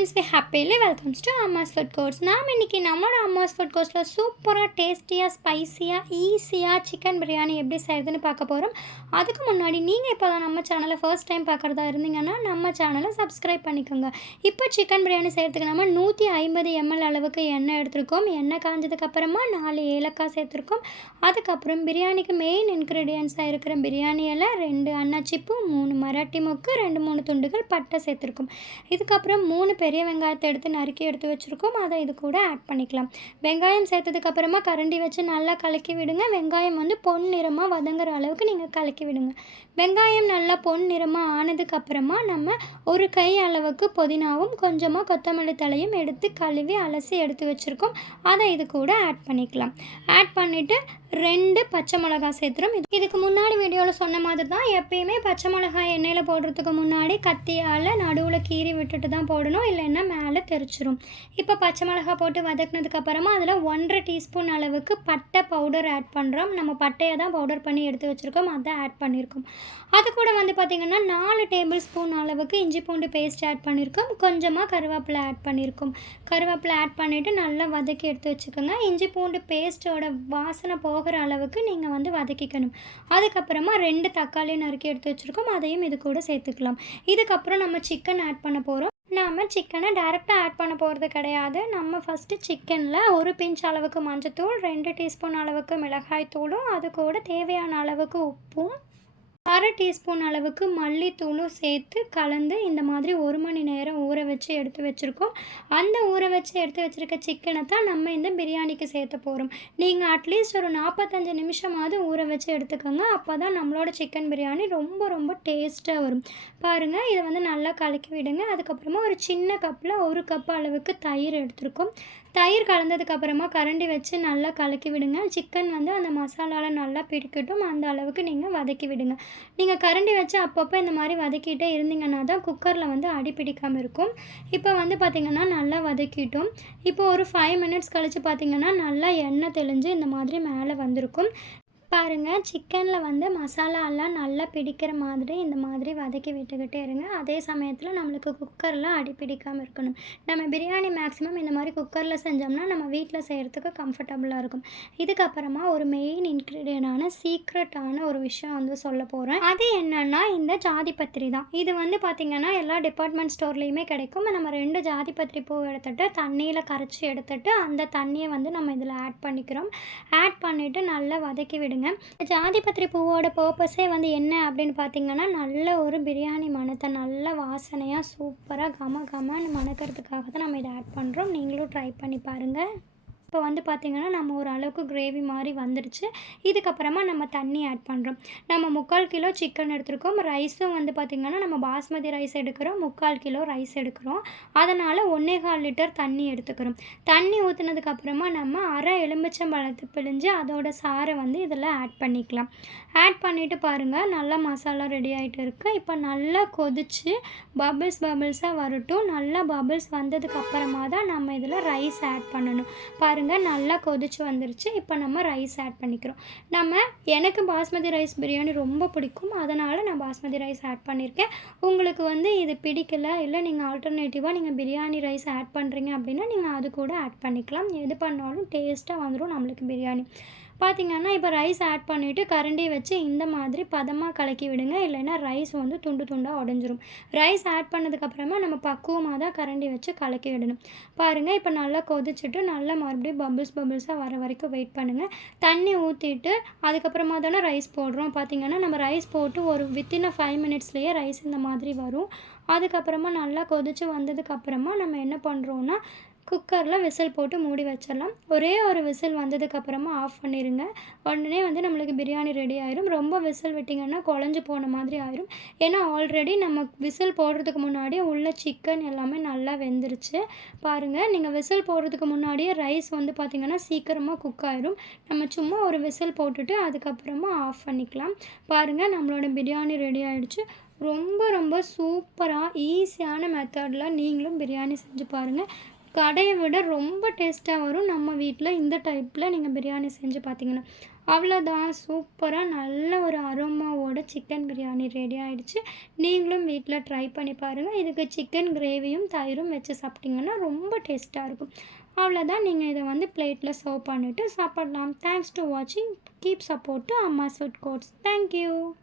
friends, we happily welcomes to Amma's Food Courts. நாம் இன்னைக்கு நம்மளோட Amma's Food Courtsல சூப்பராக டேஸ்டியாக ஸ்பைசியாக ஈஸியாக சிக்கன் பிரியாணி எப்படி செய்கிறதுன்னு பார்க்க போகிறோம். அதுக்கு முன்னாடி நீங்கள் இப்போ தான் நம்ம சேனலை ஃபர்ஸ்ட் டைம் பார்க்குறதா இருந்தீங்கன்னா நம்ம சேனலை சப்ஸ்கிரைப் பண்ணிக்கோங்க. இப்போ சிக்கன் பிரியாணி செய்கிறதுக்கு நம்ம 150 ml அளவுக்கு எண்ணெய் எடுத்துருக்கோம். எண்ணெய் காஞ்சதுக்கப்புறமா 4 ஏலக்காய் சேர்த்துருக்கோம். அதுக்கப்புறம் பிரியாணிக்கு மெயின் இன்க்ரீடியன்ஸாக இருக்கிற பிரியாணி இலை, 2 அன்னாச்சிப்பூ, 3 மராட்டி மொக்கு, 2-3 துண்டுகள் பட்டை சேர்த்துருக்கோம். இதுக்கப்புறம் 3 பெரிய வெங்காயத்தை எடுத்து வச்சுருக்கோம். அதை இது கூட ஆட் பண்ணிக்கலாம். வெங்காயம் சேர்த்ததுக்கப்புறமா கரண்டி வச்சு நல்லா கலக்கி விடுங்க. வெங்காயம் பொன்னிறமாக வதங்குற அளவுக்கு நீங்கள் கலக்கி விடுங்க. வெங்காயம் நல்லா பொன்னிறமாக ஆனதுக்கப்புறமா நம்ம ஒரு கை அளவுக்கு புதினாவும் கொஞ்சமாக கொத்தமல்லி தலையும் எடுத்து கழுவி அலசி எடுத்து வச்சுருக்கோம். அதை இது கூட ஆட் பண்ணிக்கலாம். ஆட் பண்ணிவிட்டு 2 பச்சை மிளகாய் சேர்த்துறோம். இதுக்கு முன்னாடி வீடியோவில் சொன்ன மாதிரி தான் எப்பயுமே பச்சை மிளகாய் எண்ணெயில் போடுறதுக்கு முன்னாடி கத்தியால் நடுவில் கீறி விட்டுட்டு தான் போடணும், இல்லைன்னா மேலே தெரிச்சிரும். இப்போ பச்சை மிளகாய் போட்டு வதக்கினதுக்கப்புறமா அதில் 1.5 டீஸ்பூன் அளவுக்கு பட்டை பவுடர் ஆட் பண்ணுறோம். நம்ம பட்டையை தான் பவுடர் பண்ணி எடுத்து வச்சுருக்கோம், அதை ஆட் பண்ணியிருக்கோம். அது கூட பார்த்திங்கன்னா 4 டேபிள் ஸ்பூன் அளவுக்கு இஞ்சி பூண்டு பேஸ்ட் ஆட் பண்ணியிருக்கோம். கொஞ்சமாக கருவேப்பிலை ஆட் பண்ணியிருக்கோம். கருவேப்பிலை ஆட் பண்ணிவிட்டு நல்லா வதக்கி எடுத்து வச்சுக்கோங்க. இஞ்சி பூண்டு பேஸ்ட்டோட வாசனை போகிற அளவுக்கு நீங்கள் வதக்கிக்கணும். அதுக்கப்புறமா 2 தக்காளி நறுக்கி எடுத்து வச்சுருக்கோம், அதையும் இது கூட சேர்த்துக்கலாம். இதுக்கப்புறம் நம்ம சிக்கன் ஆட் பண்ண போகிறோம். நாம் சிக்கனை டைரெக்டாக ஆட் பண்ண போகிறது கிடையாது. நம்ம ஃபஸ்ட்டு சிக்கனில் 1 பிஞ்ச் அளவுக்கு மஞ்சத்தூள், 2 டீஸ்பூன் அளவுக்கு மிளகாய் தூளும், அது கூட தேவையான அளவுக்கு உப்பும், 1/2 டீஸ்பூன் அளவுக்கு மல்லித்தூளும் சேர்த்து கலந்து இந்த மாதிரி 1 மணி நேரம் ஊற வச்சு எடுத்து வச்சுருக்கோம். அந்த ஊற வச்சு எடுத்து வச்சுருக்க சிக்கனை தான் நம்ம இந்த பிரியாணிக்கு சேர்த்த போகிறோம். நீங்கள் அட்லீஸ்ட் ஒரு 45 நிமிஷமாவது ஊற வச்சு எடுத்துக்கோங்க. அப்போ தான் நம்மளோட சிக்கன் பிரியாணி ரொம்ப ரொம்ப டேஸ்ட்டாக வரும். பாருங்கள், இதை நல்லா கலக்கி விடுங்க. அதுக்கப்புறமா ஒரு சின்ன கப்பில் 1 கப் அளவுக்கு தயிர் எடுத்துருக்கோம். தயிர் கலந்ததுக்கப்புறமா கரண்டி வச்சு நல்லா கலக்கி விடுங்க. சிக்கன் அந்த மசாலாவில் நல்லா பிடிக்கட்டும், அந்த அளவுக்கு நீங்கள் வதக்கி விடுங்க. நீங்கள் கரண்டி வச்சு அப்பப்போ இந்த மாதிரி வதக்கிட்டே இருந்தீங்கன்னா தான் குக்கரில் அடி பிடிக்காமல் இருக்கும். இப்போ பார்த்திங்கன்னா நல்லா வதக்கிட்டோம். இப்போ ஒரு 5 மினிட்ஸ் கழித்து பார்த்திங்கன்னா நல்லா எண்ணெய் தெளிஞ்சு இந்த மாதிரி மேலே வந்திருக்கும். பாருங்கள், சிக்கனில் மசாலாலாம் நல்லா பிடிக்கிற மாதிரி இந்த மாதிரி வதக்கி விட்டுக்கிட்டே இருங்க. அதே சமயத்தில் நம்மளுக்கு குக்கரில் அடி பிடிக்காமல் இருக்கணும். நம்ம பிரியாணி மேக்ஸிமம் இந்த மாதிரி குக்கரில் செஞ்சோம்னா நம்ம வீட்டில் செய்கிறதுக்கு கம்ஃபர்டபுளாக இருக்கும். இதுக்கப்புறமா ஒரு மெயின் இன்க்ரீடியண்டான சீக்ரெட்டான ஒரு விஷயம் சொல்ல போகிறேன். அது என்னென்னா இந்த ஜாதிபத்திரி தான். இது பார்த்திங்கன்னா எல்லா டிபார்ட்மெண்ட் ஸ்டோர்லேயுமே கிடைக்கும். நம்ம 2 ஜாதிபத்திரி பூ எடுத்துகிட்டு தண்ணியில் கரைச்சி எடுத்துகிட்டு அந்த தண்ணியை நம்ம இதில் ஆட் பண்ணிக்கிறோம். ஆட் பண்ணிவிட்டு நல்லா வதக்கி விடுங்க. ஜாதிபத்திரி பூவோட பர்பஸே என்ன அப்படின்னு பார்த்தீங்கன்னா நல்ல ஒரு பிரியாணி மணத்தை நல்ல வாசனையாக சூப்பராக கமன்னு மணக்கிறதுக்காக தான் நம்ம இதை ஆட் பண்ணுறோம். நீங்களும் ட்ரை பண்ணி பாருங்கள். இப்போ பார்த்திங்கன்னா நம்ம ஒரு அளவுக்கு கிரேவி மாதிரி வந்துடுச்சு. இதுக்கப்புறமா நம்ம தண்ணி ஆட் பண்ணுறோம். நம்ம 3/4 கிலோ சிக்கன் எடுத்துருக்கோம். ரைஸும் பார்த்திங்கன்னா நம்ம பாஸ்மதி ரைஸ் எடுக்கிறோம், 3/4 கிலோ ரைஸ் எடுக்கிறோம். அதனால் 1.25 லிட்டர் தண்ணி எடுத்துக்கிறோம். தண்ணி ஊற்றுனதுக்கப்புறமா நம்ம அரை எலுமிச்சம்பழத்தை பிழிஞ்சு அதோட சாறை இதில் ஆட் பண்ணிக்கலாம். ஆட் பண்ணிவிட்டு பாருங்கள், நல்லா மசாலா ரெடி ஆகிட்டு இருக்குது. இப்போ நல்லா கொதித்து பபிள்ஸாக வரட்டும். நல்லா பபிள்ஸ் வந்ததுக்கப்புறமா தான் நம்ம இதில் ரைஸ் ஆட் பண்ணணும். நல்லா கொதிச்சு வந்துருச்சு. இப்போ நம்ம ரைஸ் ஆட் பண்ணிக்கிறோம். எனக்கு பாஸ்மதி ரைஸ் பிரியாணி ரொம்ப பிடிக்கும், அதனால் நான் பாஸ்மதி ரைஸ் ஆட் பண்ணியிருக்கேன். உங்களுக்கு இது பிடிக்கல, இல்லை நீங்கள் ஆல்டர்னேட்டிவாக நீங்கள் பிரியாணி ரைஸ் ஆட் பண்ணுறீங்க அப்படின்னா நீங்கள் அது கூட ஆட் பண்ணிக்கலாம். எது பண்ணாலும் டேஸ்ட்டாக வந்துடும் நம்மளுக்கு பிரியாணி. பார்த்திங்கன்னா இப்போ ரைஸ் ஆட் பண்ணிவிட்டு கரண்டி வச்சு இந்த மாதிரி பதமாக கலக்கி விடுங்க, இல்லைன்னா ரைஸ் துண்டு துண்டாக உடஞ்சிரும். ரைஸ் ஆட் பண்ணதுக்கப்புறமா நம்ம பக்குவமாக தான் கரண்டி வச்சு கலக்கி விடணும். பாருங்கள், இப்போ நல்லா கொதிச்சுட்டு நல்லா மறுபடியும் பபிள்ஸாக வர வரைக்கும் வெயிட் பண்ணுங்கள். தண்ணி ஊற்றிட்டு அதுக்கப்புறமா தானே ரைஸ் போடுறோம். பார்த்திங்கன்னா நம்ம ரைஸ் போட்டு ஒரு வித்தின் 5 மினிட்ஸ்லேயே ரைஸ் இந்த மாதிரி வரும். அதுக்கப்புறமா நல்லா கொதிச்சு வந்ததுக்கப்புறமா நம்ம என்ன பண்ணுறோன்னா குக்கரில் விசில் போட்டு மூடி வச்சிடலாம். ஒரே ஒரு விசில் வந்ததுக்கப்புறமா ஆஃப் பண்ணிடுங்க. உடனே நம்மளுக்கு பிரியாணி ரெடி ஆயிரும். ரொம்ப விசில் விட்டிங்கன்னா குழஞ்சி போன மாதிரி ஆயிரும். ஏன்னா ஆல்ரெடி நம்ம விசில் போடுறதுக்கு முன்னாடியே உள்ள சிக்கன் எல்லாமே நல்லா வெந்துருச்சு. பாருங்கள், நீங்கள் விசில் போடுறதுக்கு முன்னாடியே ரைஸ் பார்த்திங்கன்னா சீக்கிரமாக குக் ஆயிரும். நம்ம சும்மா ஒரு விசில் போட்டுட்டு அதுக்கப்புறமா ஆஃப் பண்ணிக்கலாம். பாருங்கள், நம்மளோட பிரியாணி ரெடி ஆகிடுச்சு. ரொம்ப ரொம்ப சூப்பராக ஈஸியான மெத்தடில் நீங்களும் பிரியாணி செஞ்சு பாருங்கள். கடையை விட ரொம்ப டேஸ்ட்டாக வரும். நம்ம வீட்டில் இந்த டைப்பில் நீங்கள் பிரியாணி செஞ்சு பார்த்தீங்கன்னா அவ்வளோதான் சூப்பரா நல்ல ஒரு அரோமாவோட சிக்கன் பிரியாணி ரெடி ஆயிடுச்சு. நீங்களும் வீட்ல ட்ரை பண்ணி பாருங்க. இதுக்கு சிக்கன் கிரேவியும், தயிரும் வச்சு சாப்பிட்டீங்கன்னா ரொம்ப டேஸ்ட்டா இருக்கும். அவ்வளோதான் நீங்க இத வந்து பிளேட்ல சர்வ் பண்ணிட்டு சாப்பிடலாம். தேங்க்ஸ் டு வாட்சிங். Keep support to Amma's food courts. Thank you.